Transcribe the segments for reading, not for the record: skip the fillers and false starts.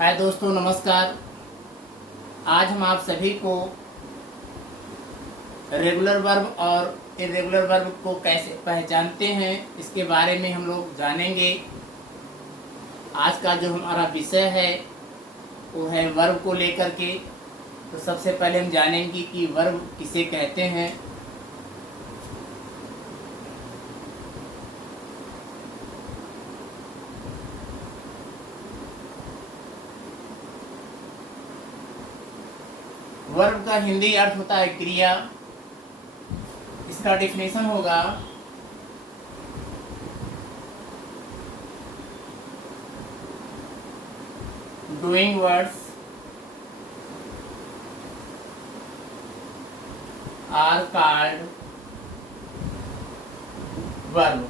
हाय दोस्तों, नमस्कार। आज हम आप सभी को रेगुलर वर्ब और इर्रेगुलर वर्ब को कैसे पहचानते हैं इसके बारे में हम लोग जानेंगे। आज का जो हमारा विषय है वो है वर्ब को लेकर के। तो सबसे पहले हम जानेंगे कि वर्ब किसे कहते हैं। वर्ब का हिंदी अर्थ होता है क्रिया। इसका डेफिनेशन होगा doing words are called verb.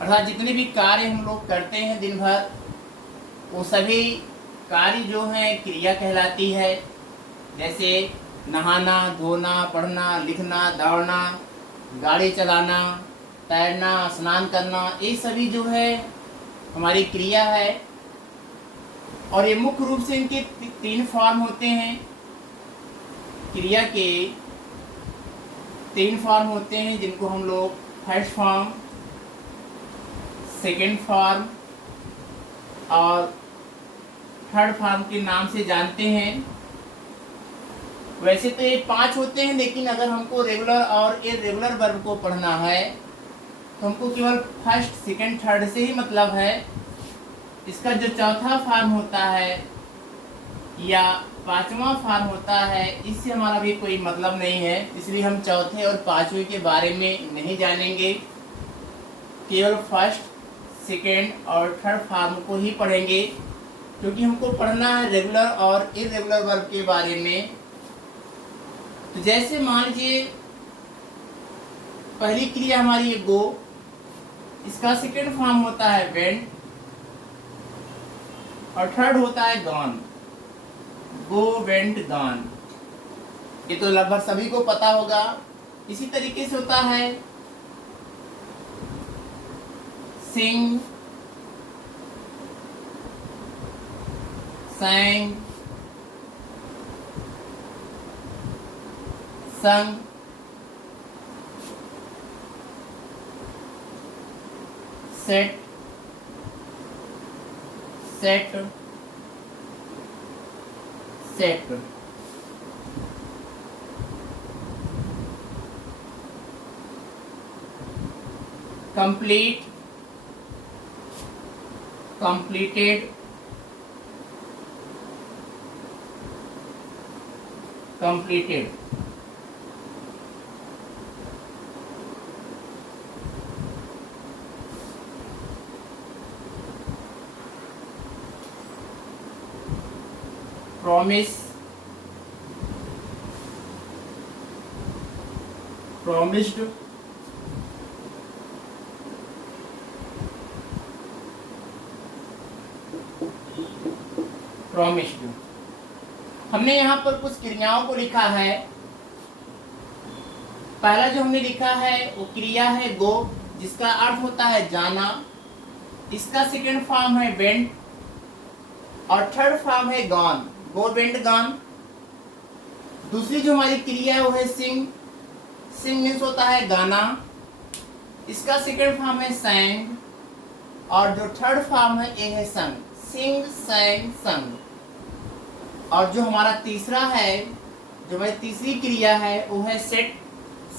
अर्थात जितने भी कार्य हम लोग करते हैं दिन भर, वो सभी कार्य जो हैं क्रिया कहलाती है। जैसे नहाना, धोना, पढ़ना, लिखना, दौड़ना, गाड़ी चलाना, तैरना, स्नान करना, ये सभी जो है हमारी क्रिया है। और ये मुख्य रूप से इनके तीन फॉर्म होते हैं। क्रिया के तीन फॉर्म होते हैं जिनको हम लोग फर्स्ट फॉर्म, सेकेंड फॉर्म और थर्ड फॉर्म के नाम से जानते हैं। वैसे तो ये 5 होते हैं, लेकिन अगर हमको रेगुलर और इर्रेगुलर वर्ब को पढ़ना है तो हमको केवल फर्स्ट, सेकंड, थर्ड से ही मतलब है। इसका जो चौथा फॉर्म होता है या पांचवा फॉर्म होता है, इससे हमारा भी कोई मतलब नहीं है। इसलिए हम चौथे और पांचवें के बारे में नहीं जानेंगे, केवल फर्स्ट, सेकंड और थर्ड फॉर्म को ही पढ़ेंगे, क्योंकि हमको पढ़ना है रेगुलर और इर्रेगुलर वर्ब के बारे में। तो जैसे मान लीजिए पहली क्रिया हमारी है गो, इसका सेकेंड फॉर्म होता है वेंट और थर्ड होता है गॉन। गो, वेंट, गॉन, ये तो लगभग सभी को पता होगा। इसी तरीके से होता है सिंग, sang, sung, set, set, set। complete, completed, completed। promise, promised, promised। हमने यहाँ पर कुछ क्रियाओं को लिखा है। पहला जो हमने लिखा है वो क्रिया है गो, जिसका अर्थ होता है जाना। इसका सेकंड फॉर्म है वेंट और थर्ड फॉर्म है गॉन। गो, वेंट, गॉन। दूसरी जो हमारी क्रिया है वो है सिंग। सिंग मीन्स होता है गाना। इसका सेकंड फॉर्म है सैंग और जो थर्ड फॉर्म है ये है संग। सिंग, सैंग, संग। और जो हमारा तीसरा है, जो हमारी तीसरी क्रिया है वो है सेट।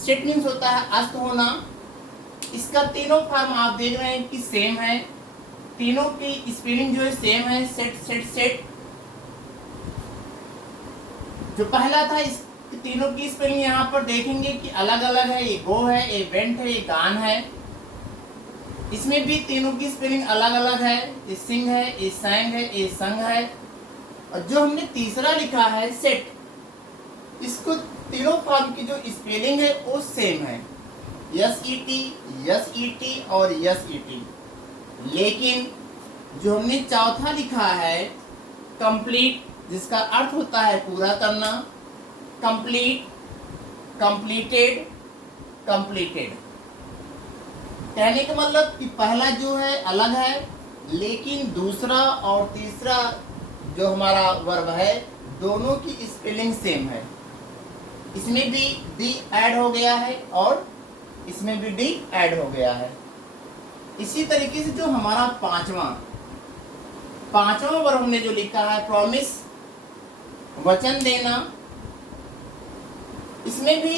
सेट मीन्स होता है अस्त होना। इसका तीनों फॉर्म आप देख रहे हैं कि सेम है, तीनों की स्पेलिंग जो है सेम है, सेट, सेट, सेट। जो पहला था, इस तीनों की स्पेलिंग यहाँ पर देखेंगे कि अलग अलग है। ये गो है, ये वेंट है, ये गान है। इसमें भी तीनों की स्पेलिंग अलग अलग है। ये सिंग है, ये सैंग है, ये संग है। और जो हमने तीसरा लिखा है सेट, इसको तीनों फॉर्म की जो स्पेलिंग है वो सेम है, SET, SET और SET। लेकिन जो हमने चौथा लिखा है कंप्लीट, जिसका अर्थ होता है पूरा करना। Complete, completed, completed. कहने का मतलब कि पहला जो है अलग है, लेकिन दूसरा और तीसरा जो हमारा वर्ब है दोनों की स्पेलिंग सेम है। इसमें भी डी ऐड हो गया है और इसमें भी डी ऐड हो गया है। इसी तरीके से जो हमारा पांचवा वर्ब हमने जो लिखा है प्रॉमिस, वचन देना, इसमें भी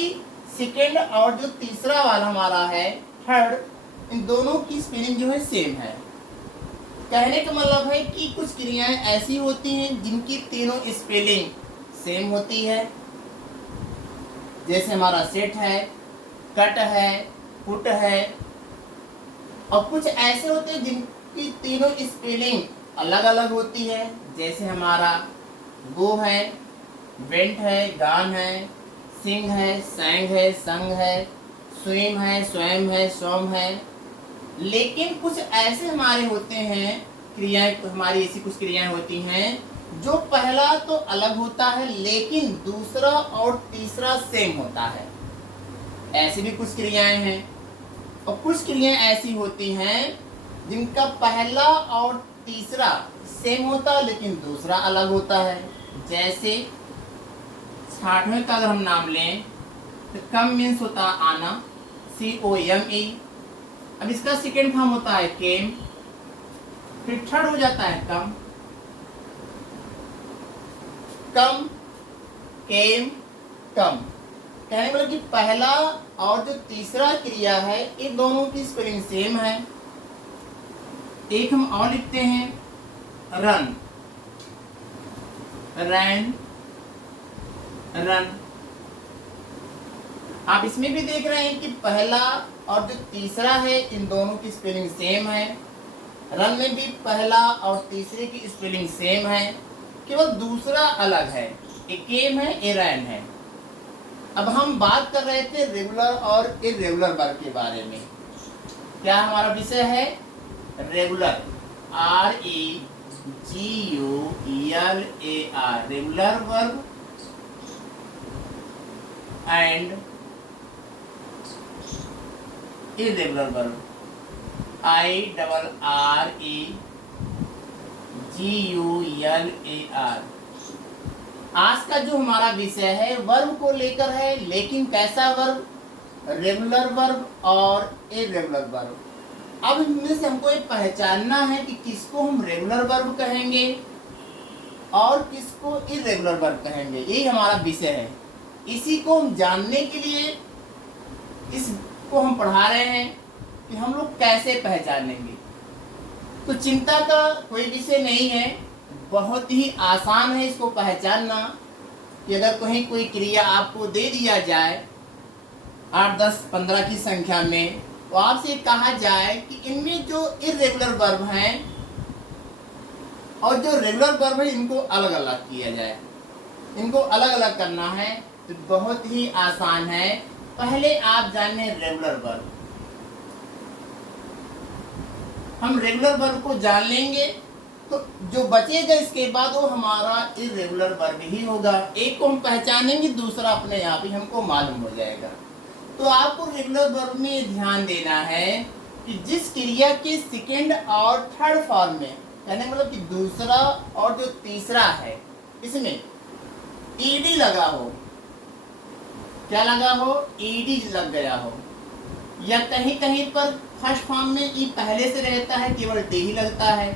सेकेंड और जो तीसरा वाला हमारा है थर्ड, इन दोनों की स्पेलिंग जो है सेम है। कहने का मतलब है कि कुछ क्रियाएं ऐसी होती हैं जिनकी तीनों स्पेलिंग सेम होती है, जैसे हमारा सेट है, कट है, पुट है। और कुछ ऐसे होते हैं जिनकी तीनों स्पेलिंग अलग अलग होती है, जैसे हमारा गो है, वेंट है, गान है, सिंग है, सैंग है, संग है, स्विम है, स्वयं है, स्वम है। लेकिन कुछ ऐसे हमारे होते हैं क्रियाएं, हमारी ऐसी कुछ क्रियाएं होती हैं जो पहला तो अलग होता है लेकिन दूसरा और तीसरा सेम होता है। ऐसी भी कुछ क्रियाएं हैं। और कुछ क्रियाएं ऐसी होती हैं जिनका पहला और तीसरा सेम होता है लेकिन दूसरा अलग होता है। जैसे 60वें का अगर हम नाम लें तो कम मीन्स होता है आना, COME। अब इसका सेकेंड फॉर्म होता है केम, फिर थर्ड हो जाता है कम, केम, कम। कहने मतलब कि पहला और जो तीसरा क्रिया है ये दोनों की स्पेलिंग सेम है। एक हम और लिखते हैं रन, रैन, रन। आप इसमें भी देख रहे हैं कि पहला और जो तीसरा है इन दोनों की स्पेलिंग सेम है। रन में भी पहला और तीसरे की स्पेलिंग सेम है, केवल दूसरा अलग है, एक केम है, ए रैन है। अब हम बात कर रहे थे रेगुलर और इर्रेगुलर वर्ब के बारे में। क्या हमारा विषय है? Regular, REGULAR, regular verb and irregular verb, IRREGULAR। आज का जो हमारा विषय है वर्ब को लेकर है, लेकिन कैसा वर्ब? रेगुलर वर्ब और इर्रेगुलर वर्ब। अब इनमें से हमको ये पहचानना है कि किसको हम रेगुलर वर्ब कहेंगे और किसको इर्रेगुलर वर्ब कहेंगे। यही हमारा विषय है। इसी को हम जानने के लिए इसको हम पढ़ा रहे हैं कि हम लोग कैसे पहचानेंगे। तो चिंता का कोई विषय नहीं है, बहुत ही आसान है इसको पहचानना। कि अगर कहीं कोई क्रिया आपको दे दिया जाए 8, 10, 15 की संख्या में, तो आपसे कहा जाए कि इनमें जो इर्रेगुलर वर्ब हैं और जो रेगुलर वर्ब है इनको अलग अलग किया जाए, इनको अलग अलग करना है, तो बहुत ही आसान है। पहले आप जाने रेगुलर वर्ब। हम रेगुलर वर्ब को जान लेंगे तो जो बचेगा इसके बाद वो हमारा इर्रेगुलर वर्ब ही होगा। एक को हम पहचानेंगे, दूसरा अपने आप ही हमको मालूम हो जाएगा। तो आपको रेगुलर वर्ब में ध्यान देना है कि जिस क्रिया के सेकेंड और थर्ड फॉर्म में, यानी मतलब कि दूसरा और जो तीसरा है इसमें ईडी लगा हो, क्या लगा हो? ईडी लग गया हो, या कहीं कहीं पर फर्स्ट फॉर्म में ई पहले से रहता है, केवल डी ही लगता है।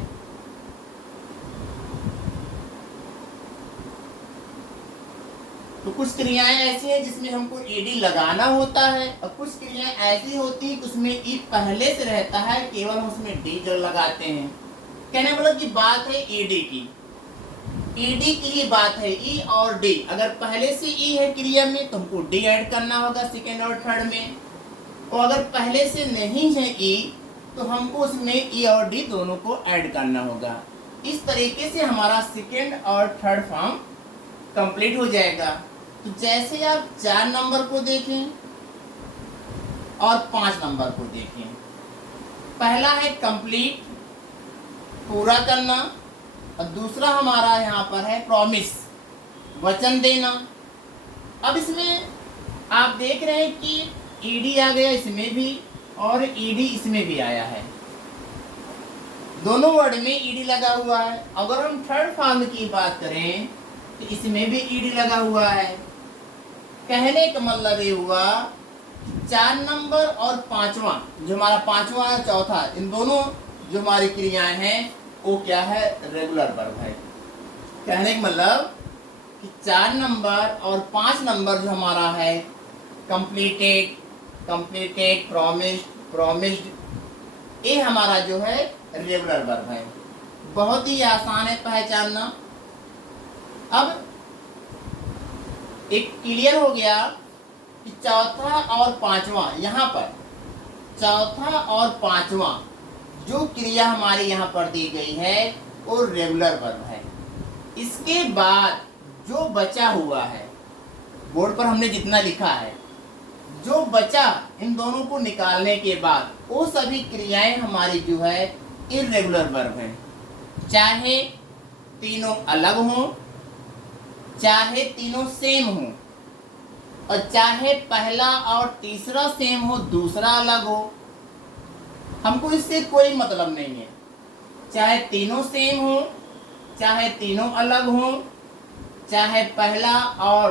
तो कुछ क्रियाएं ऐसी हैं जिसमें हमको ईडी लगाना होता है, और कुछ क्रियाएं ऐसी होती हैं कि उसमें ई पहले से रहता है, केवल हम उसमें डी जो लगाते हैं। कहने मतलब की बात है ईडी की, ईडी की ही बात है। ई और डी, अगर पहले से ई है क्रिया में तो हमको डी ऐड करना होगा सेकेंड और थर्ड में, और अगर पहले से नहीं है ई तो हमको उसमें ई और डी दोनों को ऐड करना होगा। इस तरीके से हमारा सेकेंड और थर्ड फॉर्म कंप्लीट हो जाएगा। तो जैसे आप 4 नंबर को देखें और 5 नंबर को देखें, पहला है कंप्लीट, पूरा करना, और दूसरा हमारा यहाँ पर है प्रॉमिस, वचन देना। अब इसमें आप देख रहे हैं कि ईडी आ गया इसमें भी और ईडी इसमें भी आया है। दोनों वर्ड में ईडी लगा हुआ है। अगर हम थर्ड फॉर्म की बात करें तो इसमें भी ईडी लगा हुआ है। कहने का मतलब ये हुआ 4 नंबर और 5वां, जो हमारा 5वां और चौथा, इन दोनों जो हमारी क्रियाएं हैं वो क्या है, रेगुलर वर्ब है। कहने का मतलब कि 4 नंबर और 5 नंबर जो हमारा है, कंप्लीटेड, कंप्लीटेड, प्रॉमिस्ड, प्रॉमिस्ड, ये हमारा जो है रेगुलर वर्ब है। बहुत ही आसान है पहचानना। अब एक क्लियर हो गया कि चौथा और 5वां, यहाँ पर चौथा और 5वां जो क्रिया हमारी यहाँ पर दी गई है वो रेगुलर वर्ब है। इसके बाद जो बचा हुआ है, बोर्ड पर हमने जितना लिखा है, जो बचा इन दोनों को निकालने के बाद वो सभी क्रियाएं हमारी जो है इर्रेगुलर वर्ब है। चाहे तीनों अलग हों, चाहे तीनों सेम हो, और चाहे पहला और तीसरा सेम हो, दूसरा अलग हो, हमको इससे कोई मतलब नहीं है। चाहे तीनों सेम हो, चाहे तीनों अलग हो, चाहे पहला और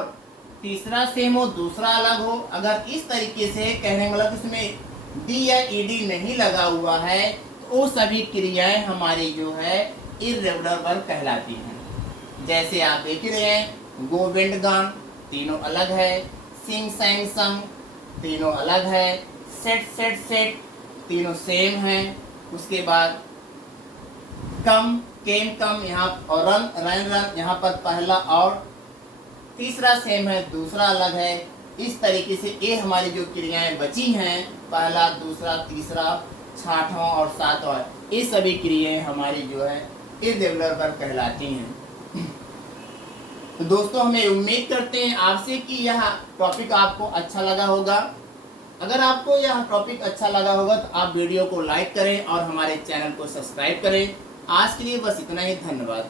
तीसरा सेम हो, दूसरा अलग हो, अगर इस तरीके से कहने का मतलब इसमें डी या ईडी नहीं लगा हुआ है तो वो सभी क्रियाएं हमारी जो है इर्रेगुलर वर्ब कहलाती हैं। जैसे आप देख रहे हैं, गो विंड गन, तीनों अलग है। सिंग सैंग संग, तीनों अलग है। सेट सेट सेट, तीनों सेम हैं। उसके बाद कम केम कम, यहाँ और रन रन रन, यहाँ पर पहला और तीसरा सेम है, दूसरा अलग है। इस तरीके से ये हमारी जो क्रियाएं बची हैं, पहला, दूसरा, तीसरा, छठवां और सातवां, ये सभी क्रियाएं हमारी जो है इर्रेगुलर वर्ब कहलाती हैं। तो दोस्तों, हमें उम्मीद करते हैं आपसे कि यह टॉपिक आपको अच्छा लगा होगा। अगर आपको यह टॉपिक अच्छा लगा होगा तो आप वीडियो को लाइक करें और हमारे चैनल को सब्सक्राइब करें। आज के लिए बस इतना ही, धन्यवाद।